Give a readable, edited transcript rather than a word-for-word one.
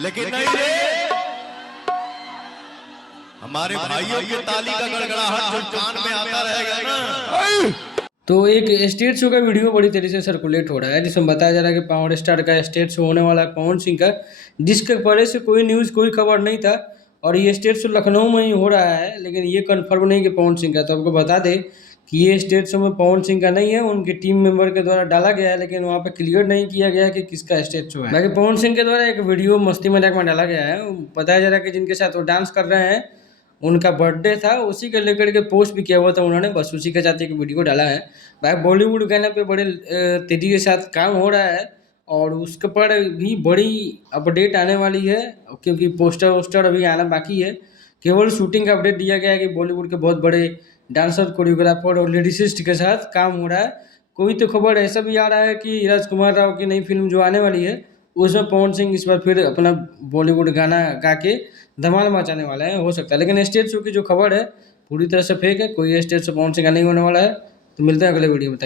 लेकिन नहीं रे, हमारे भाइयों के ताली का गड़गड़ाहट जो कान में आता रहेगा ना। तो एक स्टेज शो का वीडियो बड़ी तेजी से सर्कुलेट हो रहा है जिसमें बताया जा रहा है कि पावर स्टार का स्टेज शो होने वाला है पवन सिंह का, जिसके पहले से कोई न्यूज़ कोई खबर नहीं था। और ये स्टेज शो लखनऊ में ही हो रहा है, लेकिन ये कंफर्म नहीं कि पवन सिंह का। तो आपको बता दें कि ये स्टेज शो में पवन सिंह का नहीं है, उनके टीम मेंबर के द्वारा डाला गया है, लेकिन वहाँ पे क्लियर नहीं किया गया है कि किसका स्टेज शो है। बाकी पवन सिंह के द्वारा एक वीडियो मस्ती मजाक में डाला गया है, बताया जा रहा है कि जिनके साथ वो डांस कर रहे हैं उनका बर्थडे था, उसी के लेकर के पोस्ट भी किया हुआ था उन्होंने, बस उसी के साथ एक वीडियो डाला है। भाई बॉलीवुड गाने पे बड़े तेजी के साथ काम हो रहा है और उसके पर भी बड़ी अपडेट आने वाली है, क्योंकि पोस्टर वोस्टर अभी आना बाकी है। केवल शूटिंग का अपडेट दिया गया है कि बॉलीवुड के बहुत बड़े डांसर कोरियोग्राफर और लिरिसिस्ट के साथ काम हो रहा है। कोई तो खबर ऐसा भी आ रहा है कि राजकुमार राव की नई फिल्म जो आने वाली है उसमें पवन सिंह इस बार फिर अपना बॉलीवुड गाना गा के धमाल मचाने वाला है, हो सकता है। लेकिन स्टेज शो की जो खबर है पूरी तरह से फेक है, कोई स्टेज शो पवन सिंह का नहीं होने वाला है। तो मिलते हैं अगले वीडियो में।